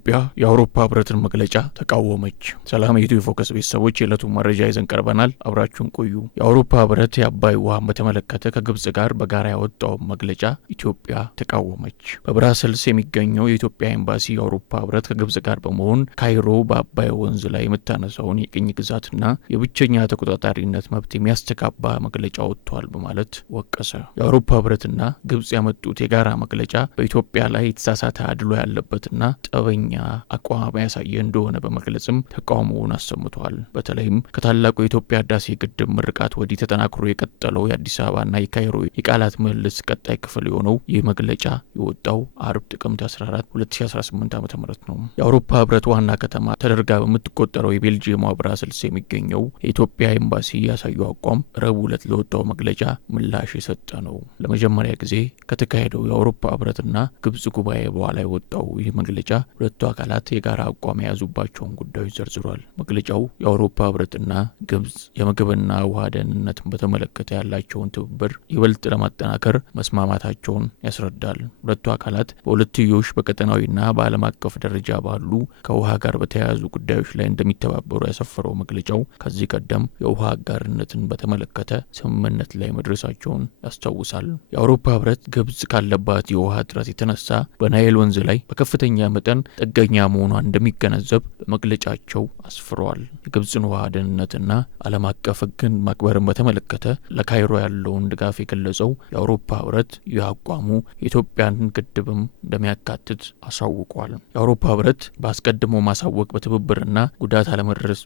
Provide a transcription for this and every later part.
ኢትዮጵያ የአውሮፓ ህብረትን መግለጫ ተቃወመች። ሰላም የኢትዮ ፎከስ ቤተሰቦች የዕለቱን መረጃ ይዘን ቀርበናል። አብራችሁን ቆዩ። የአውሮፓ ህብረት የአባይ ውሃን በተመለከተ ከግብጽ ጋር በጋራ ያወጣው መግለጫ ኢትዮጵያ ተቃወመች። በብራሰልስ የሚገኘው የኢትዮጵያ ኤምባሲ የአውሮፓ ህብረት ከግብጽ ጋር በመሆን ካይሮ በአባይ ወንዝ ላይ የምታነሳውን የቅኝ ግዛትና የብቸኛ ተቆጣጣሪነት መብት የሚያስተጋባ መግለጫ ወጥቷል በማለት ወቀሰ። የአውሮፓ ህብረትና ግብጽ ያመጡት የጋራ መግለጫ በኢትዮጵያ ላይ የተሳሳተ አድሎ ያለበትና ጠበኛ አቋም ያሳየ እንደሆነ በመግለጽም ተቃውሞውን አሰምቷል። በተለይም ከታላቁ የኢትዮጵያ ህዳሴ ግድብ ምርቃት ወዲህ ተጠናክሮ የቀጠለው የአዲስ አበባና የካይሮ የቃላት ምልልስ ቀጣይ ክፍል የሆነው ይህ መግለጫ የወጣው አርብ ጥቅምት 14 2018 ዓ.ም ነው። የአውሮፓ ህብረት ዋና ከተማ ተደርጋ በምትቆጠረው የቤልጂየም ብራሰልስ የሚገኘው የኢትዮጵያ ኤምባሲ ያሳየው አቋም ረቡዕ ዕለት ለወጣው መግለጫ ምላሽ የሰጠ ነው። ለመጀመሪያ ጊዜ ከተካሄደው የአውሮፓ ህብረትና ግብጽ ጉባኤ በኋላ የወጣው ይህ መግለጫ ሁለቱ አካላት የጋራ አቋም የያዙባቸውን ጉዳዮች ዘርዝሯል። መግለጫው የአውሮፓ ህብረትና ግብጽ የምግብና ውሃ ደህንነትን በተመለከተ ያላቸውን ትብብር ይበልጥ ለማጠናከር መስማማታቸውን ያስረዳል። ሁለቱ አካላት በሁለትዮሽ በቀጠናዊና በዓለም አቀፍ ደረጃ ባሉ ከውሃ ጋር በተያያዙ ጉዳዮች ላይ እንደሚተባበሩ ያሰፈረው መግለጫው ከዚህ ቀደም የውሃ አጋርነትን በተመለከተ ስምምነት ላይ መድረሳቸውን ያስታውሳል። የአውሮፓ ህብረት ግብጽ ካለባት የውሃ እጥረት የተነሳ በናይል ወንዝ ላይ በከፍተኛ መጠን ጥገኛ መሆኗን እንደሚገነዘብ በመግለጫቸው አስፍረዋል። የግብጽን ውሃ ደህንነትና ዓለም አቀፍ ህግን ማክበርን በተመለከተ ለካይሮ ያለውን ድጋፍ የገለጸው የአውሮፓ ህብረት ይህ አቋሙ የኢትዮጵያን ግድብም እንደሚያካትት አሳውቋል። የአውሮፓ ህብረት በአስቀድሞ ማሳወቅ በትብብርና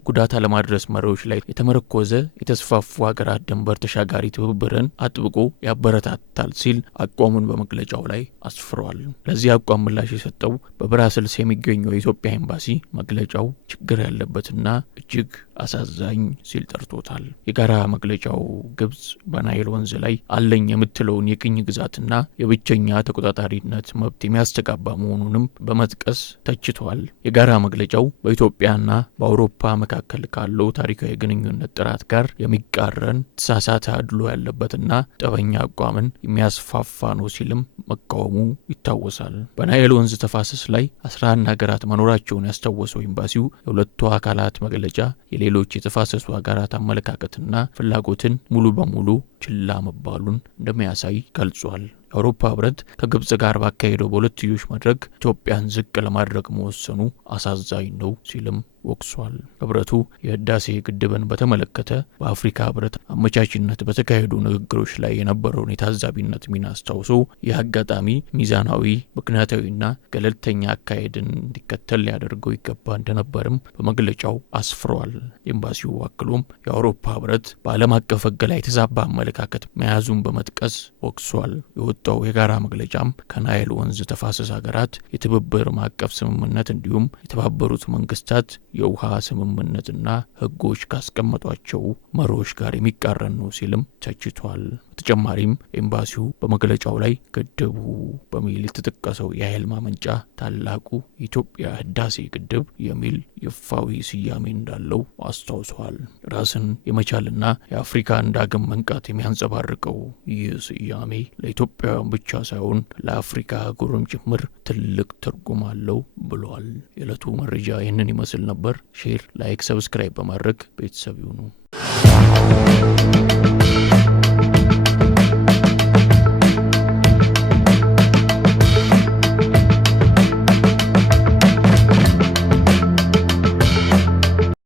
ጉዳት አለማድረስ መሪዎች ላይ የተመረኮዘ የተስፋፉ ሀገራት ድንበር ተሻጋሪ ትብብርን አጥብቆ ያበረታታል ሲል አቋሙን በመግለጫው ላይ አስፍሯል። ለዚህ አቋም ምላሽ የሰጠው በብራሰልስ የሚገኘው የኢትዮጵያ ኤምባሲ መግለጫው ችግር ያለበትና እጅግ አሳዛኝ ሲል ጠርቶታል። የጋራ መግለጫው ግብጽ በናይል ወንዝ ላይ አለኝ የምትለውን የቅኝ ግዛትና የብቸኛ ተቆጣጣሪነት መብት የሚያስተጋባ መሆኑንም በመጥቀስ ተችቷል። የጋራ መግለጫው በኢትዮጵያና በአውሮፓ መካከል ካለው ታሪካዊ ግንኙነት ጥራት ጋር የሚቃረን ተሳሳተ አድሎ ያለበትና ጠበኛ አቋምን የሚያስፋፋ ነው ሲልም መቃወሙ ይታወሳል። በናይል ወንዝ ተፋሰስ ላይ 11 ሀገራት መኖራቸውን ያስታወሰው ኤምባሲው የሁለቱ አካላት መግለጫ የሌሎች የተፋሰሱ ሀገራት አመለካከትና ፍላጎትን ሙሉ በሙሉ ችላ መባሉን እንደሚያሳይ ገልጿል። የአውሮፓ ህብረት ከግብጽ ጋር ባካሄደው በሁለትዮሽ መድረክ ኢትዮጵያን ዝቅ ለማድረግ መወሰኑ አሳዛኝ ነው ሲልም ወቅሷል። ህብረቱ የህዳሴ ግድብን በተመለከተ በአፍሪካ ህብረት አመቻችነት በተካሄዱ ንግግሮች ላይ የነበረውን የታዛቢነት ሚና አስታውሶ ይህ አጋጣሚ ሚዛናዊ፣ ምክንያታዊና ገለልተኛ አካሄድን እንዲከተል ሊያደርገው ይገባ እንደነበርም በመግለጫው አስፍሯል። ኤምባሲው አክሎም የአውሮፓ ህብረት በዓለም አቀፍ ህግ ላይ የተዛባ አመለካከት መያዙን በመጥቀስ ወቅሷል። የወጣው የጋራ መግለጫም ከናይል ወንዝ ተፋሰስ ሀገራት የትብብር ማዕቀፍ ስምምነት እንዲሁም የተባበሩት መንግስታት የውሃ ስምምነትና ህጎች ካስቀመጧቸው መርሆች ጋር የሚቃረን ነው ሲልም ተችቷል። በተጨማሪም ኤምባሲው በመግለጫው ላይ ግድቡ በሚል የተጠቀሰው የኃይል ማመንጫ ታላቁ የኢትዮጵያ ህዳሴ ግድብ የሚል ይፋዊ ስያሜ እንዳለው አስታውሷል። ራስን የመቻልና የአፍሪካን ዳግም መንቃት የሚያንጸባርቀው ይህ ስያሜ ለኢትዮጵያውያን ብቻ ሳይሆን ለአፍሪካ አህጉርም ጭምር ትልቅ ትርጉም አለው ብሏል። የዕለቱ መረጃ ይህንን ይመስል ነበር። ሼር፣ ላይክ፣ ሰብስክራይብ በማድረግ ቤተሰብ ይሁኑ።